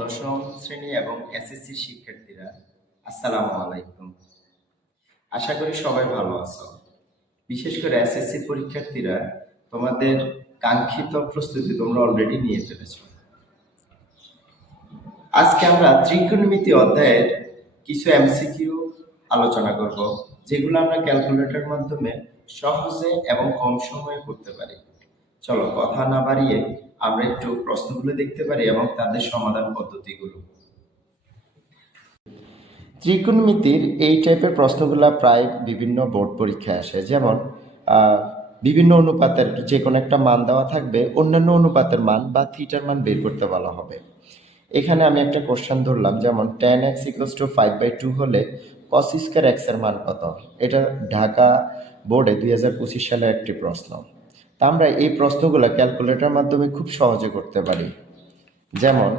দশম শ্রেণী এবং এসএসসি শিক্ষার্থীরা, আসসালামু আলাইকুম। আশা করি সবাই ভালো আছো। বিশেষ করে এসএসসি পরীক্ষার্থীরা, তোমাদের কাঙ্ক্ষিত প্রস্তুতি তোমরা অলরেডি নিয়ে ফেলেছো। আজকে আমরা ত্রিকোণমিতি অধ্যায়ের কিছু এমসিকিউ আলোচনা করব, যেগুলো আমরা ক্যালকুলেটরের মাধ্যমে সহজে এবং কম সময়ে করতে পারি। চলো কথা না বাড়িয়ে আমরা একটু প্রশ্নগুলো দেখতে পারি এবং তাদের সমাধান পদ্ধতিগুলো। ত্রিকোণমিতির এই টাইপের প্রশ্নগুলো প্রায় বিভিন্ন বোর্ড পরীক্ষায় আসে। যেমন বিভিন্ন অনুপাতের যে কোনো একটা মান দেওয়া থাকবে, অন্যান্য অনুপাতের মান বা থিটার মান বের করতে বলা হবে। এখানে আমি একটা কোশ্চেন ধরলাম, যেমন tan x = 5/2 হলে cos স্কয়ার x এর মান কত। এটা ঢাকা বোর্ডে 2025 সালের একটি প্রশ্ন। তা আমরা এই প্রশ্নগুলো ক্যালকুলেটরের মাধ্যমে খুব সহজে করতে পারি। যেমন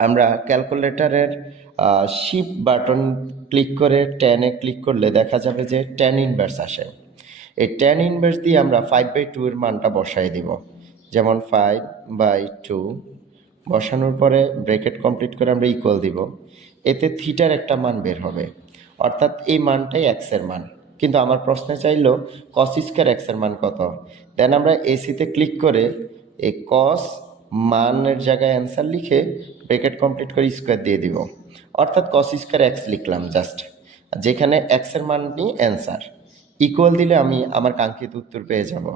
আমরা ক্যালকুলেটরের শিফট বাটন ক্লিক করে ট্যানে ক্লিক করলে দেখা যাবে যে ট্যান ইনভার্স আসে। এই ট্যান ইনভার্স দিয়ে আমরা 5/2 এর মানটা বসাই দিব। যেমন 5/2 বসানোর পরে ব্র্যাকেট কমপ্লিট করে আমরা ইকুয়াল দিব। এতে থিটার একটা মান বের হবে, অর্থাৎ এই মানটাই এক্স এর মান। কিন্তু আমার প্রশ্নে চাইলো কস স্কয়ার এক্স এর মান কত। দেন আমরা এসিতে ক্লিক করে এই কস মানের জায়গায় অ্যান্সার লিখে ব্র্যাকেট কমপ্লিট করে স্কোয়ার দিয়ে দিব, অর্থাৎ কস স্কোয়ার এক্স লিখলাম জাস্ট, যেখানে এক্স এর মানটি অ্যান্সার। ইকুয়াল দিলে আমি আমার কাঙ্ক্ষিত উত্তর পেয়ে যাব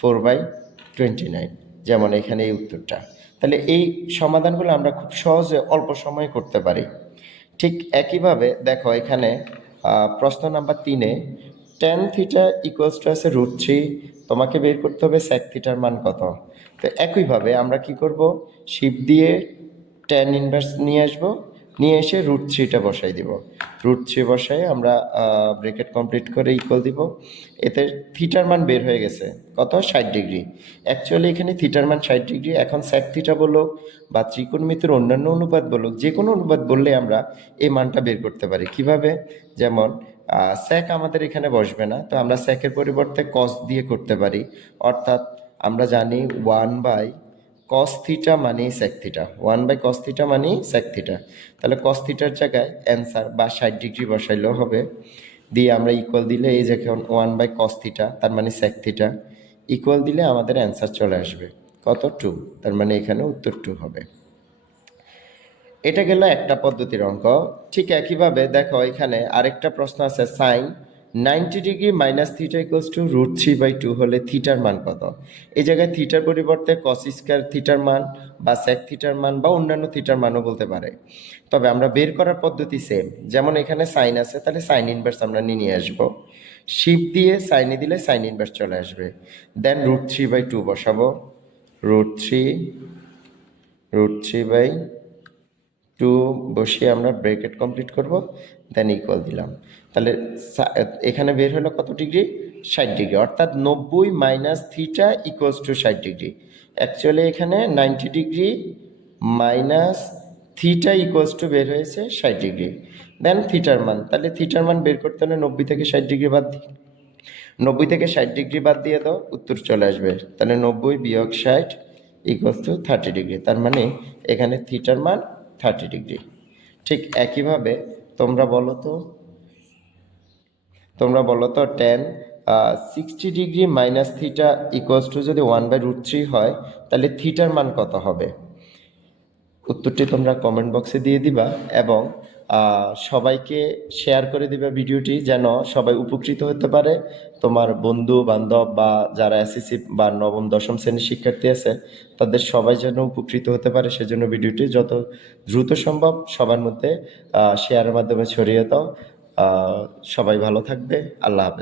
4/29, যেমন এখানে এই উত্তরটা। তাহলে এই সমাধানগুলো আমরা খুব সহজে অল্প সময়ে করতে পারি। ঠিক একইভাবে দেখো এখানে প্রশ্ন নাম্বার 3-এ tan থিটা = আছে √3, তোমাকে বের করতে হবে sec থিটার মান কত। তো একইভাবে আমরা কি করব, শিফট দিয়ে tan ইনভার্স নিয়ে আসবো, নিয়ে এসে √3টা বসাই দিব। √3 বসাই আমরা ব্র্যাকেট কমপ্লিট করে ইকুয়াল দিব। এতে থিটার মান বের হয়ে গেছে কত, 60 ডিগ্রি। অ্যাকচুয়ালি এখানে থিটার মান 60 ডিগ্রি। এখন sec থিটা বলুক বা ত্রিকোণমিতির অন্যান্য অনুপাত বলুক, যে কোনো অনুপাত বললে আমরা এই মানটা বের করতে পারি। কিভাবে, যেমন sec আমাদের এখানে বসবে না, তো আমরা secএর পরিবর্তে cos দিয়ে করতে পারি। অর্থাৎ আমরা জানি 1/cos থিটা মানে sec থিটা, 1/cos থিটা মানে sec থিটা। তাহলে cos থিটার জায়গায় অ্যান্সার বা 60 ডিগ্রি বসাইলেও হবে। দিয়ে আমরা ইকুয়াল দিলে এই যে 1/cos থিটা তার মানে sec থিটা, ইকুয়াল দিলে আমাদের অ্যান্সার চলে আসবে কত, 2। তার মানে এখানে উত্তর 2 হবে। এটা গেল একটা পদ্ধতির অঙ্ক। ঠিক একইভাবে দেখো এখানে আরেকটা প্রশ্ন আছে, সাইন 90 ডিগ্রি মাইনাস থিটা = √3/2 হলে থিটার মান কত। এই জায়গায় থিটার পরিবর্তে কস স্কয়ার থিটার মান বা সেক থিটার মান বা অন্যান্য থিটার মানও বলতে পারে। তবে আমরা বের করার পদ্ধতি সেম। যেমন এখানে সাইন আছে, তাহলে সাইন ইনভার্স আমরা নিয়ে আসবো। শিফট দিয়ে সাইনে দিলে সাইন ইনভার্স চলে আসবে। দেন √3/2 বসাবো, √3/2 বসিয়ে আমরা ব্র্যাকেট কমপ্লিট করব, দেন ইকুয়াল দিলাম। তাহলে এখানে বের হলো কত ডিগ্রি, 60 ডিগ্রি। অর্থাৎ 90 মাইনাস থিটা = 60 ডিগ্রি। অ্যাকচুয়ালি এখানে 90 ডিগ্রি মাইনাস থিটা বের হয়েছে 60 ডিগ্রি। দেন থিটার মান, তাহলে থিটার মান বের করতে হলে 90 থেকে 60 ডিগ্রি বাদ দিই, 90 থেকে 60 ডিগ্রি বাদ দিয়ে দাও, উত্তর চলে আসবে। তাহলে 90 বিয়োগ 60 = 30 ডিগ্রি। তার মানে এখানে থিটার মান 30 ডিগ্রি। ঠিক একইভাবে তোমরা বলো তো tan 60 ডিগ্রি মাইনাস থিটা = যদি 1/√3 হয়, তাহলে থিটার মান কত হবে। উত্তরটি তোমরা কমেন্ট বক্সে দিয়ে দিবা এবং সবাইকে শেয়ার করে দিবা ভিডিওটি, যেন সবাই উপকৃত হতে পারে। তোমার বন্ধু বান্ধব বা যারা এসএসসি বা নবম দশম শ্রেণীর শিক্ষার্থী আছে, তাদের সবাই যেন উপকৃত হতে পারে, সেজন্য ভিডিওটি যত দ্রুত সম্ভব সবার মধ্যে শেয়ারের মাধ্যমে ছড়িয়ে দাও। সবাই ভালো থাকবে। আল্লাহ হাফেজ।